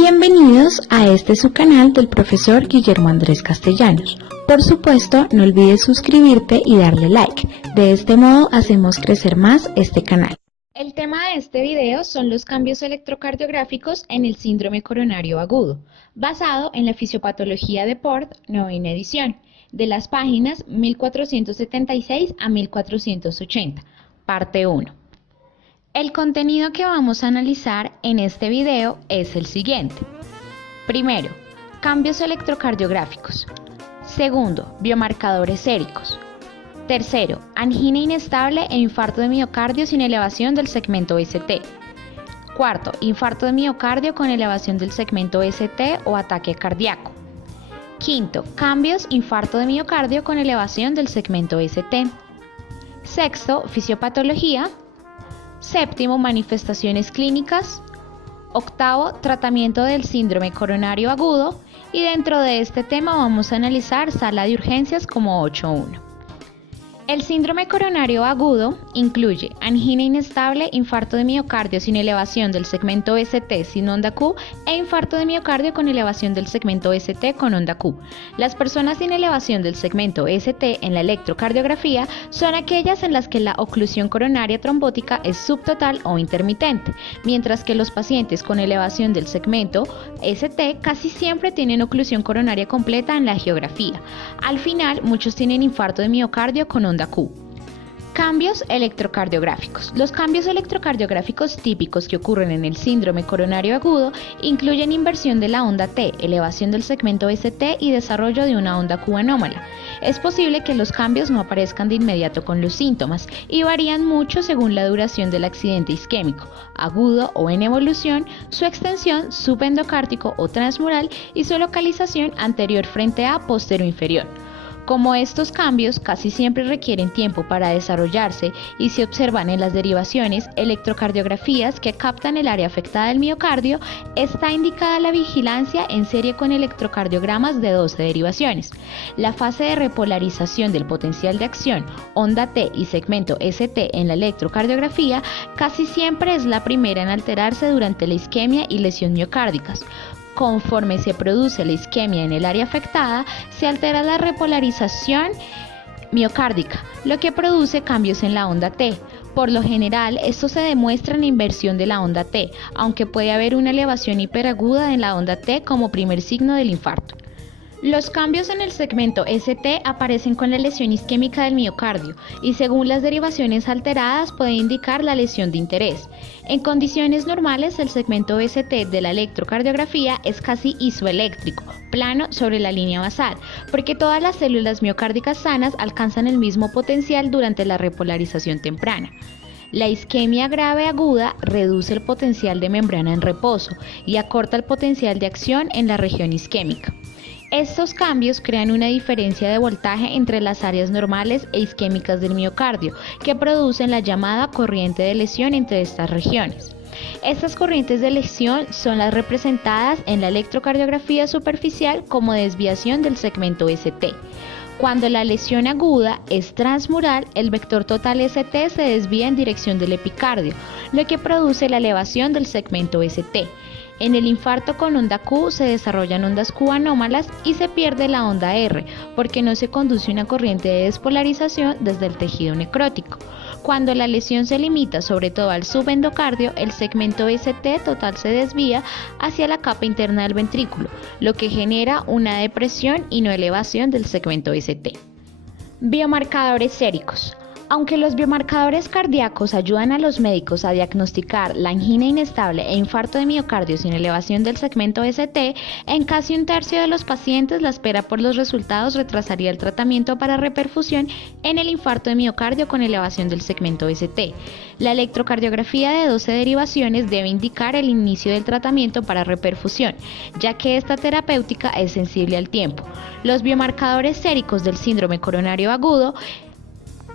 Bienvenidos a este su canal del profesor Guillermo Andrés Castellanos. Por supuesto, no olvides suscribirte y darle like. De este modo hacemos crecer más este canal. El tema de este video son los cambios electrocardiográficos en el síndrome coronario agudo, basado en la fisiopatología de Port, novena edición, de las páginas 1476 a 1480, parte 1. El contenido que vamos a analizar en este video es el siguiente. Primero, cambios electrocardiográficos. Segundo, biomarcadores séricos. Tercero, angina inestable e infarto de miocardio sin elevación del segmento ST. Cuarto, infarto de miocardio con elevación del segmento ST o ataque cardíaco. Quinto, cambios, infarto de miocardio con elevación del segmento ST. Sexto, fisiopatología. Séptimo, manifestaciones clínicas. Octavo, tratamiento del síndrome coronario agudo. Y dentro de este tema vamos a analizar sala de urgencias como 8.1. El síndrome coronario agudo incluye angina inestable, infarto de miocardio sin elevación del segmento ST sin onda Q e infarto de miocardio con elevación del segmento ST con onda Q. Las personas sin elevación del segmento ST en la electrocardiografía son aquellas en las que la oclusión coronaria trombótica es subtotal o intermitente, mientras que los pacientes con elevación del segmento ST casi siempre tienen oclusión coronaria completa en la angiografía. Al final, muchos tienen infarto de miocardio con onda Q. Cambios electrocardiográficos. Los cambios electrocardiográficos típicos que ocurren en el síndrome coronario agudo incluyen inversión de la onda T, elevación del segmento ST y desarrollo de una onda Q anómala. Es posible que los cambios no aparezcan de inmediato con los síntomas y varían mucho según la duración del accidente isquémico, agudo o en evolución, su extensión subendocárdico o transmural y su localización anterior frente a posterior inferior. Como estos cambios casi siempre requieren tiempo para desarrollarse y se observan en las derivaciones, electrocardiografías que captan el área afectada del miocardio, está indicada la vigilancia en serie con electrocardiogramas de 12 derivaciones. La fase de repolarización del potencial de acción, onda T y segmento ST en la electrocardiografía casi siempre es la primera en alterarse durante la isquemia y lesión miocárdicas. Conforme se produce la isquemia en el área afectada, se altera la repolarización miocárdica, lo que produce cambios en la onda T. Por lo general, esto se demuestra en la inversión de la onda T, aunque puede haber una elevación hiperaguda en la onda T como primer signo del infarto. Los cambios en el segmento ST aparecen con la lesión isquémica del miocardio y según las derivaciones alteradas puede indicar la lesión de interés. En condiciones normales el segmento ST de la electrocardiografía es casi isoeléctrico, plano sobre la línea basal, porque todas las células miocárdicas sanas alcanzan el mismo potencial durante la repolarización temprana. La isquemia grave aguda reduce el potencial de membrana en reposo y acorta el potencial de acción en la región isquémica. Estos cambios crean una diferencia de voltaje entre las áreas normales e isquémicas del miocardio, que producen la llamada corriente de lesión entre estas regiones. Estas corrientes de lesión son las representadas en la electrocardiografía superficial como desviación del segmento ST. Cuando la lesión aguda es transmural, el vector total ST se desvía en dirección del epicardio, lo que produce la elevación del segmento ST. En el infarto con onda Q se desarrollan ondas Q anómalas y se pierde la onda R porque no se conduce una corriente de despolarización desde el tejido necrótico. Cuando la lesión se limita sobre todo al subendocardio, el segmento ST total se desvía hacia la capa interna del ventrículo, lo que genera una depresión y no elevación del segmento ST. Biomarcadores séricos. Aunque los biomarcadores cardíacos ayudan a los médicos a diagnosticar la angina inestable e infarto de miocardio sin elevación del segmento ST, en casi un tercio de los pacientes la espera por los resultados retrasaría el tratamiento para reperfusión en el infarto de miocardio con elevación del segmento ST. La electrocardiografía de 12 derivaciones debe indicar el inicio del tratamiento para reperfusión, ya que esta terapéutica es sensible al tiempo. Los biomarcadores séricos del síndrome coronario agudo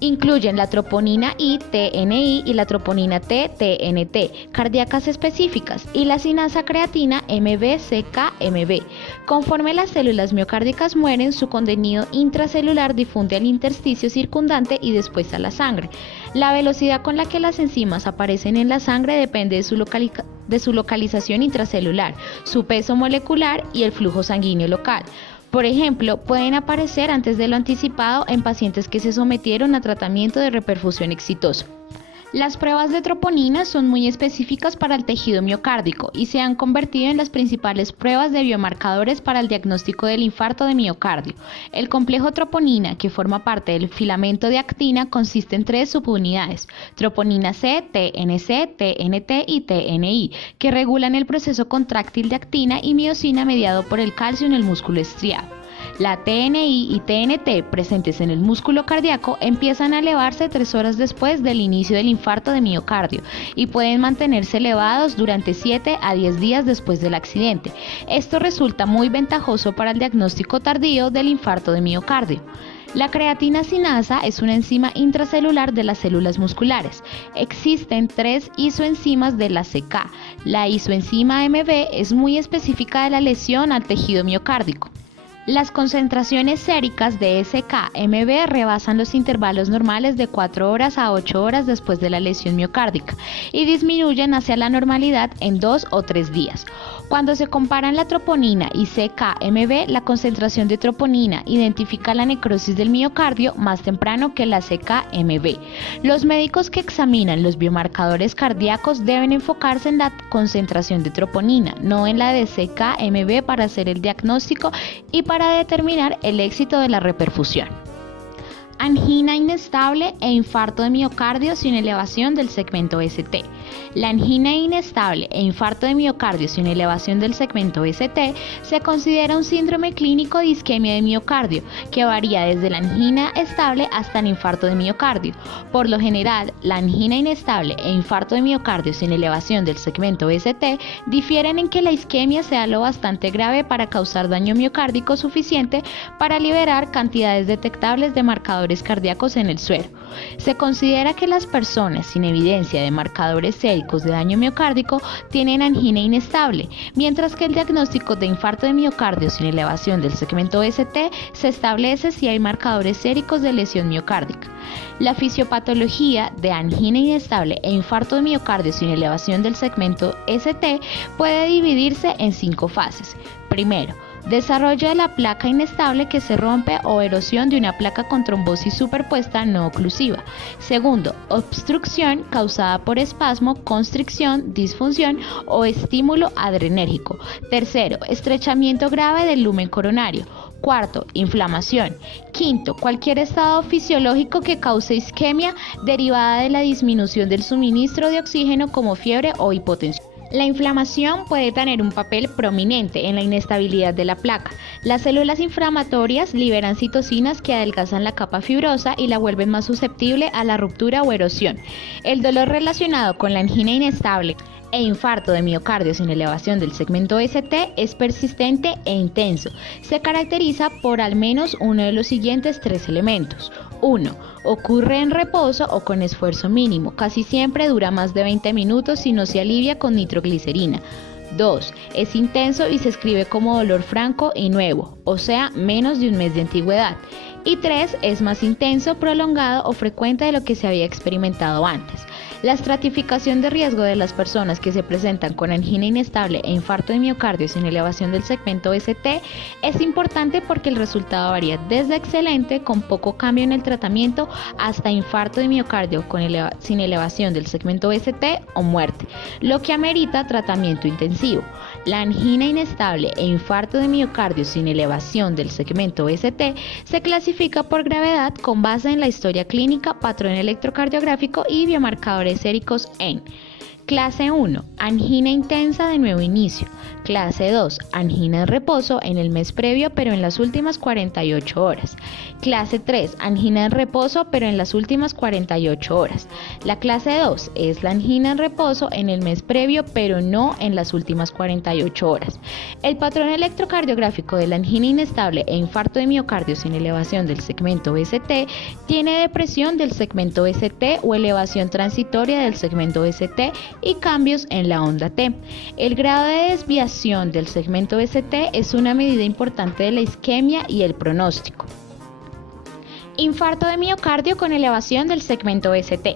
Incluyen la troponina I, TNI y la troponina T, TNT, cardíacas específicas, y la sinasa creatina MB-CK-MB. Conforme las células miocárdicas mueren, su contenido intracelular difunde al intersticio circundante y después a la sangre. La velocidad con la que las enzimas aparecen en la sangre depende de su localización intracelular, su peso molecular y el flujo sanguíneo local. Por ejemplo, pueden aparecer antes de lo anticipado en pacientes que se sometieron a tratamiento de reperfusión exitoso. Las pruebas de troponina son muy específicas para el tejido miocárdico y se han convertido en las principales pruebas de biomarcadores para el diagnóstico del infarto de miocardio. El complejo troponina, que forma parte del filamento de actina, consiste en 3 subunidades: troponina C, TNC, TNT y TNI, que regulan el proceso contráctil de actina y miosina mediado por el calcio en el músculo estriado. La TNI y TNT presentes en el músculo cardíaco empiezan a elevarse 3 horas después del inicio del infarto de miocardio y pueden mantenerse elevados durante 7 a 10 días después del accidente. Esto resulta muy ventajoso para el diagnóstico tardío del infarto de miocardio. La creatina sinasa es una enzima intracelular de las células musculares. Existen 3 isoenzimas de la CK. La isoenzima MB es muy específica de la lesión al tejido miocárdico. Las concentraciones séricas de SK-MB rebasan los intervalos normales de 4 horas a 8 horas después de la lesión miocárdica y disminuyen hacia la normalidad en 2 o 3 días. Cuando se comparan la troponina y CK-MB, la concentración de troponina identifica la necrosis del miocardio más temprano que la CK-MB. Los médicos que examinan los biomarcadores cardíacos deben enfocarse en la concentración de troponina, no en la de CK-MB, para hacer el diagnóstico y para determinar el éxito de la reperfusión. Angina inestable e infarto de miocardio sin elevación del segmento ST. La angina inestable e infarto de miocardio sin elevación del segmento ST se considera un síndrome clínico de isquemia de miocardio que varía desde la angina estable hasta el infarto de miocardio. Por lo general, la angina inestable e infarto de miocardio sin elevación del segmento ST difieren en que la isquemia sea lo bastante grave para causar daño miocárdico suficiente para liberar cantidades detectables de marcadores cardíacos en el suero. Se considera que las personas sin evidencia de marcadores séricos de daño miocárdico tienen angina inestable, mientras que el diagnóstico de infarto de miocardio sin elevación del segmento ST se establece si hay marcadores séricos de lesión miocárdica. La fisiopatología de angina inestable e infarto de miocardio sin elevación del segmento ST puede dividirse en 5 fases. Primero, desarrollo de la placa inestable que se rompe o erosión de una placa con trombosis superpuesta no oclusiva. Segundo, obstrucción causada por espasmo, constricción, disfunción o estímulo adrenérgico. Tercero, estrechamiento grave del lumen coronario. Cuarto, inflamación. Quinto, cualquier estado fisiológico que cause isquemia derivada de la disminución del suministro de oxígeno como fiebre o hipotensión. La inflamación puede tener un papel prominente en la inestabilidad de la placa. Las células inflamatorias liberan citocinas que adelgazan la capa fibrosa y la vuelven más susceptible a la ruptura o erosión. El dolor relacionado con la angina inestable e infarto de miocardio sin elevación del segmento ST es persistente e intenso. Se caracteriza por al menos uno de los siguientes 3 elementos. 1. Ocurre en reposo o con esfuerzo mínimo. Casi siempre dura más de 20 minutos y no se alivia con nitroglicerina. 2. Es intenso y se escribe como dolor franco y nuevo, o sea, menos de un mes de antigüedad. Y 3. Es más intenso, prolongado o frecuente de lo que se había experimentado antes. La estratificación de riesgo de las personas que se presentan con angina inestable e infarto de miocardio sin elevación del segmento ST es importante porque el resultado varía desde excelente, con poco cambio en el tratamiento, hasta infarto de miocardio sin elevación del segmento ST o muerte, lo que amerita tratamiento intensivo. La angina inestable e infarto de miocardio sin elevación del segmento ST se clasifica por gravedad con base en la historia clínica, patrón electrocardiográfico y biomarcadores séricos en Clase 1, angina intensa de nuevo inicio. Clase 2, angina de reposo en el mes previo pero en las últimas 48 horas. Clase 3, angina en reposo pero en las últimas 48 horas. La clase 2 es la angina en reposo en el mes previo pero no en las últimas 48 horas. El patrón electrocardiográfico de la angina inestable e infarto de miocardio sin elevación del segmento VST tiene depresión del segmento VST o elevación transitoria del segmento VST y cambios en la onda T. El grado de desviación del segmento VST es una medida importante de la isquemia y el pronóstico. Infarto de miocardio con elevación del segmento VST.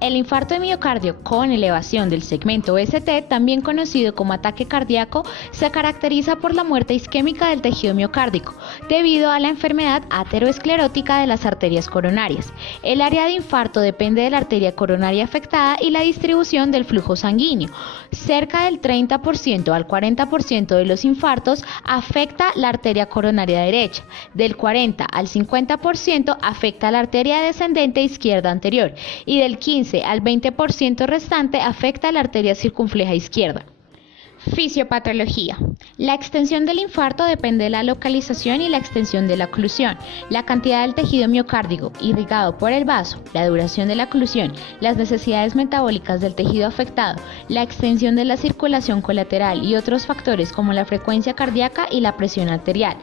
El infarto de miocardio con elevación del segmento VST, también conocido como ataque cardíaco, se caracteriza por la muerte isquémica del tejido miocárdico, debido a la enfermedad ateroesclerótica de las arterias coronarias. El área de infarto depende de la arteria coronaria afectada y la distribución del flujo sanguíneo. Cerca del 30% al 40% de los infartos afecta la arteria coronaria derecha, del 40 al 50% afecta la arteria descendente izquierda anterior y del 15 al 20% restante afecta la arteria circunfleja izquierda. Fisiopatología. La extensión del infarto depende de la localización y la extensión de la oclusión, la cantidad del tejido miocárdico irrigado por el vaso, la duración de la oclusión, las necesidades metabólicas del tejido afectado, la extensión de la circulación colateral y otros factores como la frecuencia cardíaca y la presión arterial.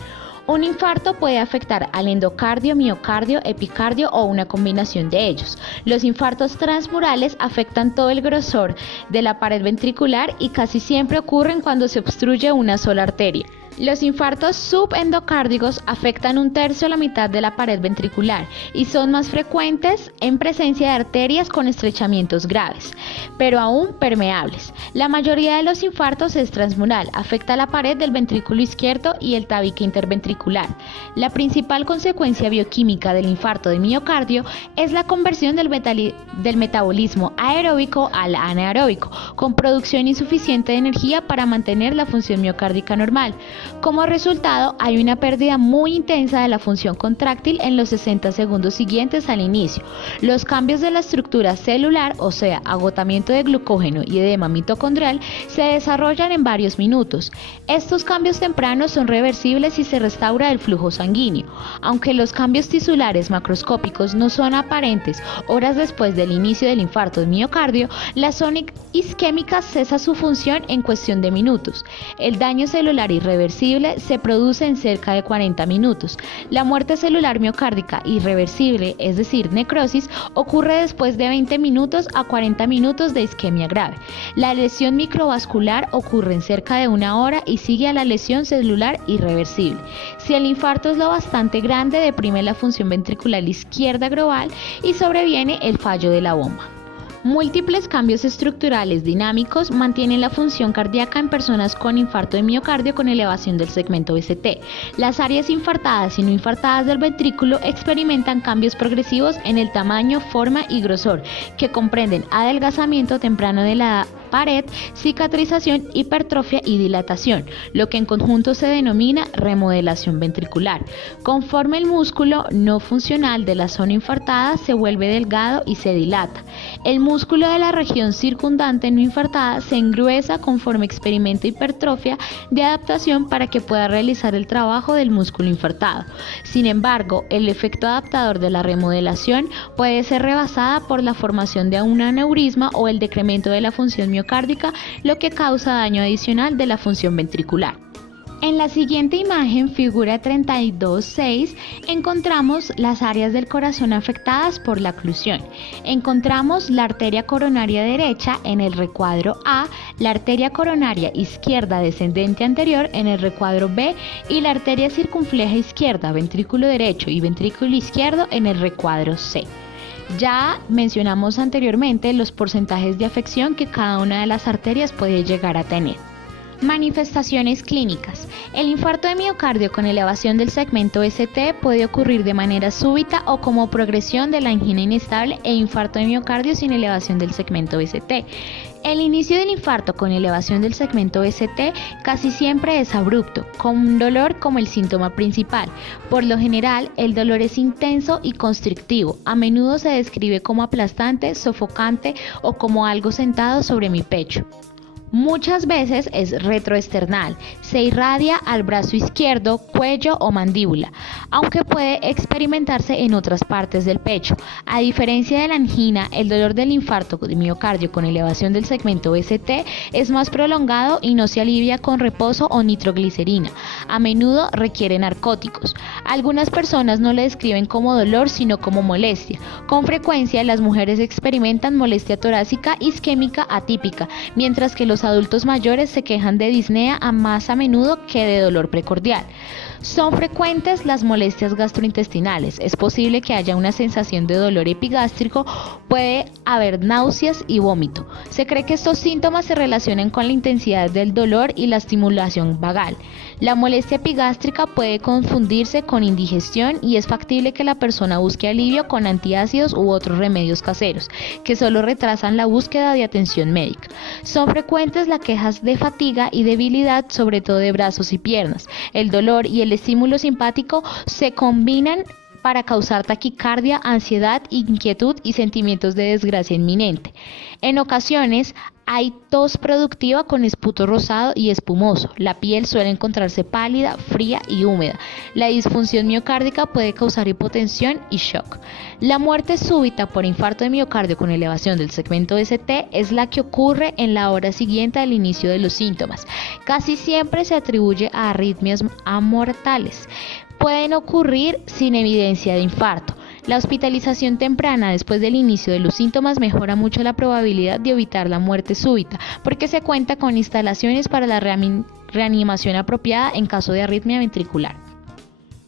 Un infarto puede afectar al endocardio, miocardio, epicardio o una combinación de ellos. Los infartos transmurales afectan todo el grosor de la pared ventricular y casi siempre ocurren cuando se obstruye una sola arteria. Los infartos subendocárdicos afectan 1/3 a la mitad de la pared ventricular y son más frecuentes en presencia de arterias con estrechamientos graves, pero aún permeables. La mayoría de los infartos es transmural, afecta la pared del ventrículo izquierdo y el tabique interventricular. La principal consecuencia bioquímica del infarto de miocardio es la conversión del metabolismo aeróbico al anaeróbico, con producción insuficiente de energía para mantener la función miocárdica normal. Como resultado, hay una pérdida muy intensa de la función contráctil en los 60 segundos siguientes al inicio. Los cambios de la estructura celular, o sea, agotamiento de glucógeno y edema mitocondrial, se desarrollan en varios minutos. Estos cambios tempranos son reversibles si se restaura el flujo sanguíneo. Aunque los cambios tisulares macroscópicos no son aparentes horas después del inicio del infarto de miocardio, la zona isquémica cesa su función en cuestión de minutos. El daño celular irreversible se produce en cerca de 40 minutos. La muerte celular miocárdica irreversible, es decir, necrosis, ocurre después de 20 minutos a 40 minutos de isquemia grave. La lesión microvascular ocurre en cerca de 1 hora y sigue a la lesión celular irreversible. Si el infarto es lo bastante grande, deprime la función ventricular izquierda global y sobreviene el fallo de la bomba. Múltiples cambios estructurales dinámicos mantienen la función cardíaca en personas con infarto de miocardio con elevación del segmento VST. Las áreas infartadas y no infartadas del ventrículo experimentan cambios progresivos en el tamaño, forma y grosor, que comprenden adelgazamiento temprano de la pared, cicatrización, hipertrofia y dilatación, lo que en conjunto se denomina remodelación ventricular. Conforme el músculo no funcional de la zona infartada se vuelve delgado y se dilata. El músculo de la región circundante no infartada se engruesa conforme experimenta hipertrofia de adaptación para que pueda realizar el trabajo del músculo infartado. Sin embargo, el efecto adaptador de la remodelación puede ser rebasada por la formación de un aneurisma o el decremento de la función miocárdica, lo que causa daño adicional de la función ventricular. En la siguiente imagen, figura 32.6, encontramos las áreas del corazón afectadas por la oclusión. Encontramos la arteria coronaria derecha en el recuadro A, la arteria coronaria izquierda descendente anterior en el recuadro B y la arteria circunfleja izquierda, ventrículo derecho y ventrículo izquierdo en el recuadro C. Ya mencionamos anteriormente los porcentajes de afección que cada una de las arterias puede llegar a tener. Manifestaciones clínicas. El infarto de miocardio con elevación del segmento ST puede ocurrir de manera súbita o como progresión de la angina inestable e infarto de miocardio sin elevación del segmento ST. El inicio del infarto con elevación del segmento ST casi siempre es abrupto, con un dolor como el síntoma principal. Por lo general, el dolor es intenso y constrictivo. A menudo se describe como aplastante, sofocante o como algo sentado sobre mi pecho. Muchas veces es retroesternal, se irradia al brazo izquierdo, cuello o mandíbula, aunque puede experimentarse en otras partes del pecho. A diferencia de la angina, el dolor del infarto de miocardio con elevación del segmento ST es más prolongado y no se alivia con reposo o nitroglicerina. A menudo requiere narcóticos. Algunas personas no le describen como dolor, sino como molestia. Con frecuencia, las mujeres experimentan molestia torácica isquémica atípica, mientras que los adultos mayores se quejan de disnea más a menudo que de dolor precordial. Son frecuentes las molestias gastrointestinales. Es posible que haya una sensación de dolor epigástrico, puede haber náuseas y vómito. Se cree que estos síntomas se relacionan con la intensidad del dolor y la estimulación vagal. La molestia epigástrica puede confundirse con indigestión y es factible que la persona busque alivio con antiácidos u otros remedios caseros, que solo retrasan la búsqueda de atención médica. Son frecuentes las quejas de fatiga y debilidad, sobre todo de brazos y piernas. El dolor y el estímulo simpático se combinan para causar taquicardia, ansiedad, inquietud y sentimientos de desgracia inminente. En ocasiones hay tos productiva con esputo rosado y espumoso. La piel suele encontrarse pálida, fría y húmeda. La disfunción miocárdica puede causar hipotensión y shock. La muerte súbita por infarto de miocardio con elevación del segmento ST es la que ocurre en la hora siguiente al inicio de los síntomas. Casi siempre se atribuye a arritmias amortales. Pueden ocurrir sin evidencia de infarto. La hospitalización temprana después del inicio de los síntomas mejora mucho la probabilidad de evitar la muerte súbita, porque se cuenta con instalaciones para la reanimación apropiada en caso de arritmia ventricular.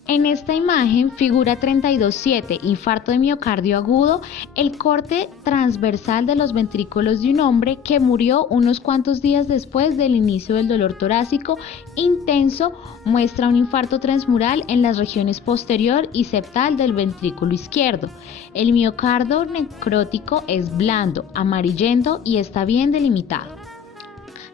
En esta imagen figura 32.7, infarto de miocardio agudo, el corte transversal de los ventrículos de un hombre que murió unos cuantos días después del inicio del dolor torácico intenso. Muestra un infarto transmural en las regiones posterior y septal del ventrículo izquierdo. El miocardio necrótico es blando, amarillento y está bien delimitado.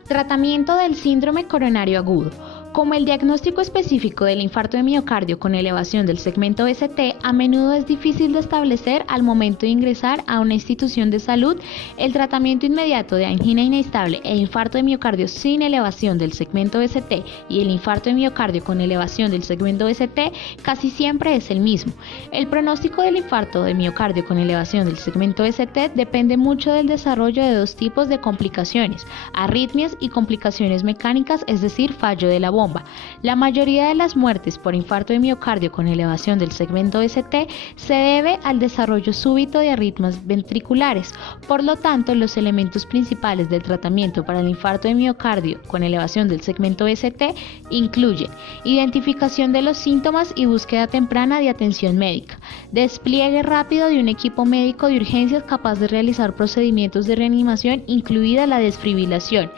Tratamiento del síndrome coronario agudo. Como el diagnóstico específico del infarto de miocardio con elevación del segmento ST a menudo es difícil de establecer al momento de ingresar a una institución de salud, el tratamiento inmediato de angina inestable e infarto de miocardio sin elevación del segmento ST y el infarto de miocardio con elevación del segmento ST casi siempre es el mismo. El pronóstico del infarto de miocardio con elevación del segmento ST depende mucho del desarrollo de dos tipos de complicaciones: arritmias y complicaciones mecánicas, es decir, fallo de la bomba. La mayoría de las muertes por infarto de miocardio con elevación del segmento ST se debe al desarrollo súbito de arritmias ventriculares. Por lo tanto, los elementos principales del tratamiento para el infarto de miocardio con elevación del segmento ST incluyen identificación de los síntomas y búsqueda temprana de atención médica, despliegue rápido de un equipo médico de urgencias capaz de realizar procedimientos de reanimación, incluida la desfibrilación.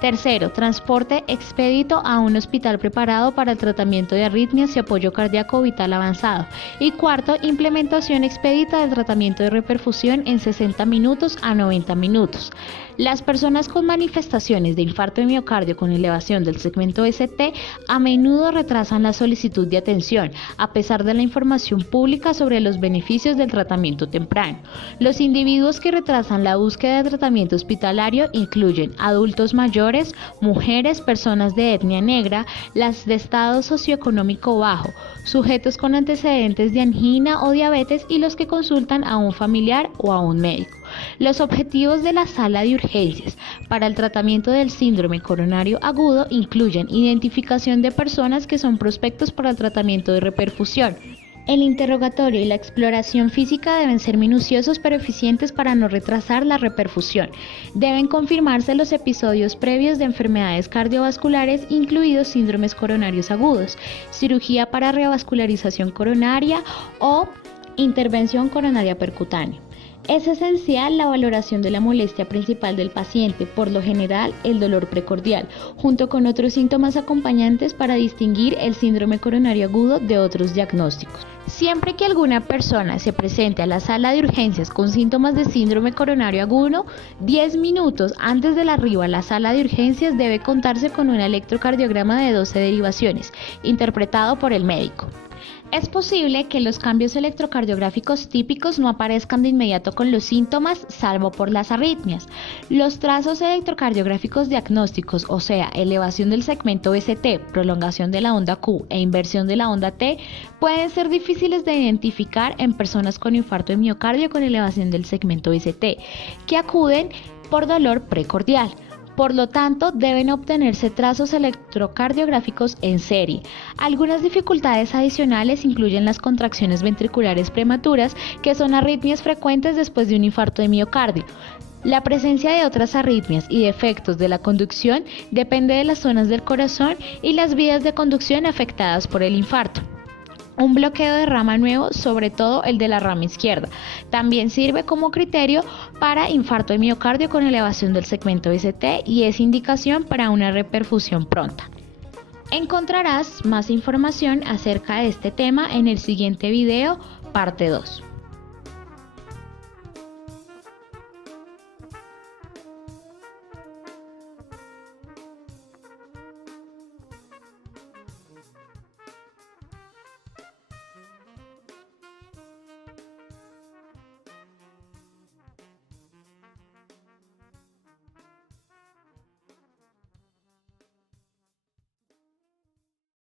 Tercero, transporte expedito a un hospital preparado para el tratamiento de arritmias y apoyo cardíaco vital avanzado. Y cuarto, implementación expedita del tratamiento de reperfusión en 60 minutos a 90 minutos. Las personas con manifestaciones de infarto de miocardio con elevación del segmento ST a menudo retrasan la solicitud de atención, a pesar de la información pública sobre los beneficios del tratamiento temprano. Los individuos que retrasan la búsqueda de tratamiento hospitalario incluyen adultos mayores, mujeres, personas de etnia negra, las de estado socioeconómico bajo, sujetos con antecedentes de angina o diabetes y los que consultan a un familiar o a un médico. Los objetivos de la sala de urgencias para el tratamiento del síndrome coronario agudo incluyen identificación de personas que son prospectos para el tratamiento de reperfusión. El interrogatorio y la exploración física deben ser minuciosos pero eficientes para no retrasar la reperfusión. Deben confirmarse los episodios previos de enfermedades cardiovasculares, incluidos síndromes coronarios agudos, cirugía para revascularización coronaria o intervención coronaria percutánea. Es esencial la valoración de la molestia principal del paciente, por lo general el dolor precordial, junto con otros síntomas acompañantes para distinguir el síndrome coronario agudo de otros diagnósticos. Siempre que alguna persona se presente a la sala de urgencias con síntomas de síndrome coronario agudo, 10 minutos antes del arribo a la sala de urgencias debe contarse con un electrocardiograma de 12 derivaciones, interpretado por el médico. Es posible que los cambios electrocardiográficos típicos no aparezcan de inmediato con los síntomas, salvo por las arritmias. Los trazos electrocardiográficos diagnósticos, o sea, elevación del segmento ST, prolongación de la onda Q e inversión de la onda T, pueden ser difíciles de identificar en personas con infarto de miocardio con elevación del segmento ST, que acuden por dolor precordial. Por lo tanto, deben obtenerse trazos electrocardiográficos en serie. Algunas dificultades adicionales incluyen las contracciones ventriculares prematuras, que son arritmias frecuentes después de un infarto de miocardio. La presencia de otras arritmias y defectos de la conducción depende de las zonas del corazón y las vías de conducción afectadas por el infarto. Un bloqueo de rama nuevo, sobre todo el de la rama izquierda, también sirve como criterio para infarto de miocardio con elevación del segmento ST y es indicación para una reperfusión pronta. Encontrarás más información acerca de este tema en el siguiente video, parte 2.